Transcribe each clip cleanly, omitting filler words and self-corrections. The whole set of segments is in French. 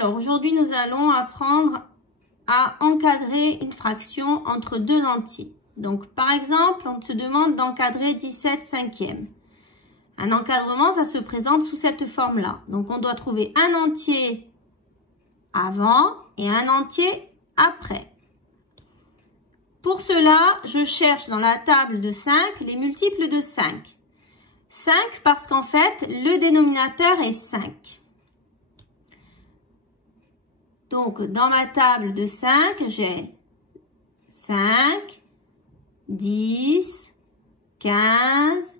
Alors, aujourd'hui, nous allons apprendre à encadrer une fraction entre deux entiers. Donc, par exemple, on te demande d'encadrer 17 cinquièmes. Un encadrement, ça se présente sous cette forme-là. Donc, on doit trouver un entier avant et un entier après. Pour cela, je cherche dans la table de 5 les multiples de 5. 5 parce qu'en fait, le dénominateur est 5. Donc, dans ma table de 5, j'ai 5, 10, 15,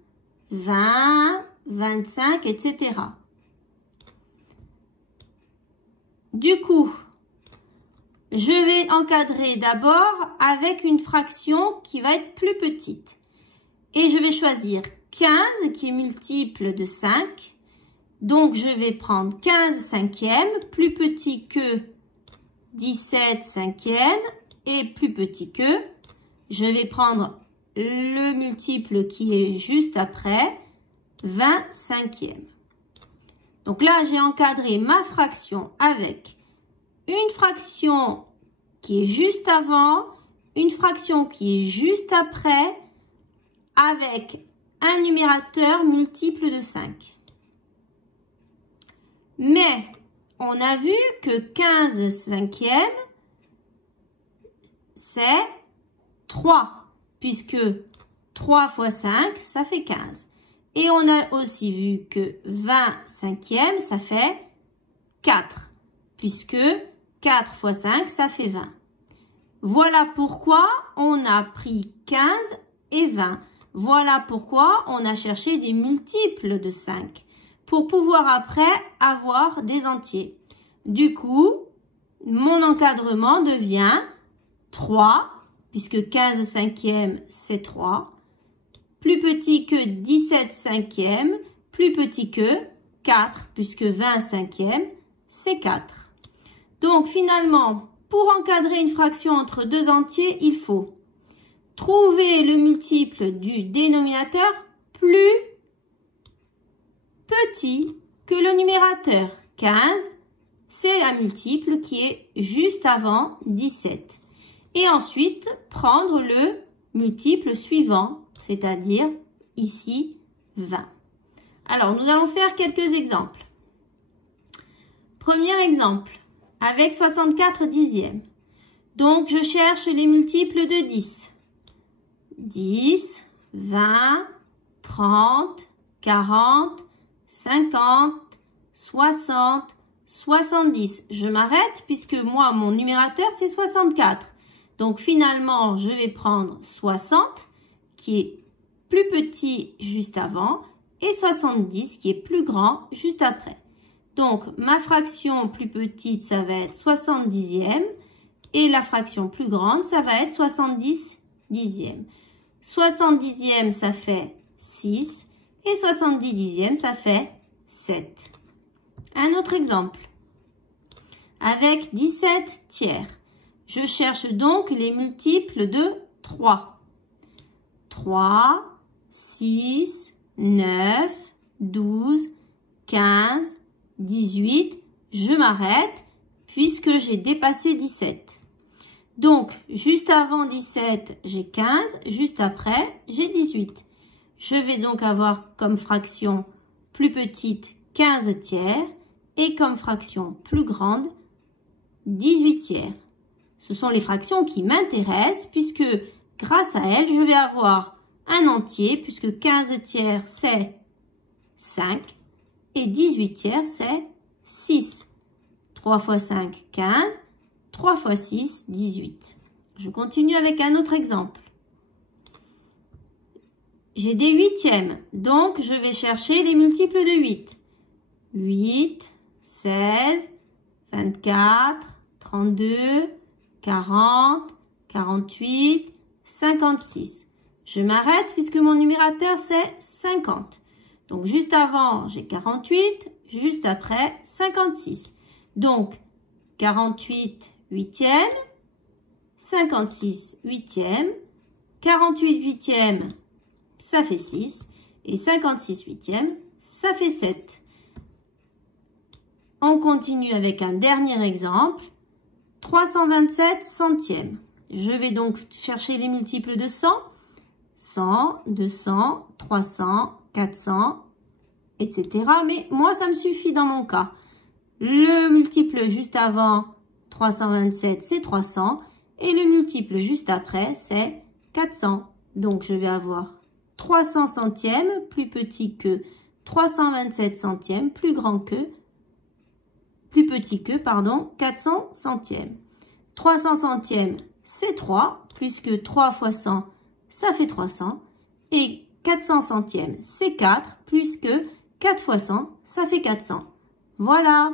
20, 25, etc. Du coup, je vais encadrer d'abord avec une fraction qui va être plus petite. Et je vais choisir 15 qui est multiple de 5. Donc, je vais prendre 15 cinquièmes, plus petit que 17 cinquièmes et plus petit que, je vais prendre le multiple qui est juste après, 20 cinquièmes. Donc là, j'ai encadré ma fraction avec une fraction qui est juste avant, une fraction qui est juste après, avec un numérateur multiple de 5. Mais on a vu que 15 cinquièmes, c'est 3, puisque 3 fois 5, ça fait 15. Et on a aussi vu que 20 cinquièmes, ça fait 4, puisque 4 fois 5, ça fait 20. Voilà pourquoi on a pris 15 et 20. Voilà pourquoi on a cherché des multiples de 5. Pour pouvoir après avoir des entiers. Du coup, mon encadrement devient 3, puisque 15 cinquièmes, c'est 3. Plus petit que 17 cinquièmes, plus petit que 4, puisque 20 cinquièmes, c'est 4. Donc, finalement, pour encadrer une fraction entre deux entiers, il faut trouver le multiple du dénominateur plus petit que le numérateur. 15, c'est un multiple qui est juste avant 17. Et ensuite, prendre le multiple suivant, c'est-à-dire ici 20. Alors, nous allons faire quelques exemples. Premier exemple, avec 64 dixièmes. Donc, je cherche les multiples de 10. 10, 20, 30, 40, 50, 60, 70. Je m'arrête puisque moi, mon numérateur, c'est 64. Donc, finalement, je vais prendre 60 qui est plus petit juste avant et 70 qui est plus grand juste après. Donc, ma fraction plus petite, ça va être 70e et la fraction plus grande, ça va être 70 dixièmes. 70e, ça fait 6. Et 70 dixièmes, ça fait 7. Un autre exemple. Avec 17 tiers, je cherche donc les multiples de 3. 3, 6, 9, 12, 15, 18. Je m'arrête puisque j'ai dépassé 17. Donc, juste avant 17, j'ai 15. Juste après, j'ai 18. Je vais donc avoir comme fraction plus petite 15 tiers et comme fraction plus grande 18 tiers. Ce sont les fractions qui m'intéressent puisque grâce à elles, je vais avoir un entier puisque 15 tiers c'est 5 et 18 tiers c'est 6. 3 fois 5, 15. 3 fois 6, 18. Je continue avec un autre exemple. J'ai des huitièmes, donc je vais chercher les multiples de 8. 8, 16, 24, 32, 40, 48, 56. Je m'arrête puisque mon numérateur c'est 50. Donc juste avant j'ai 48, juste après 56. Donc 48 huitièmes, 56 huitièmes, 48 huitièmes, ça fait 6. Et 56 huitièmes, ça fait 7. On continue avec un dernier exemple. 327 centièmes. Je vais donc chercher les multiples de 100. 100, 200, 300, 400, etc. Mais moi, ça me suffit dans mon cas. Le multiple juste avant 327, c'est 300. Et le multiple juste après, c'est 400. Donc, je vais avoir 300 centièmes, plus petit que 327 centièmes, plus petit que, 400 centièmes. 300 centièmes, c'est 3, puisque 3 fois 100, ça fait 300. Et 400 centièmes, c'est 4, puisque 4 fois 100, ça fait 400. Voilà!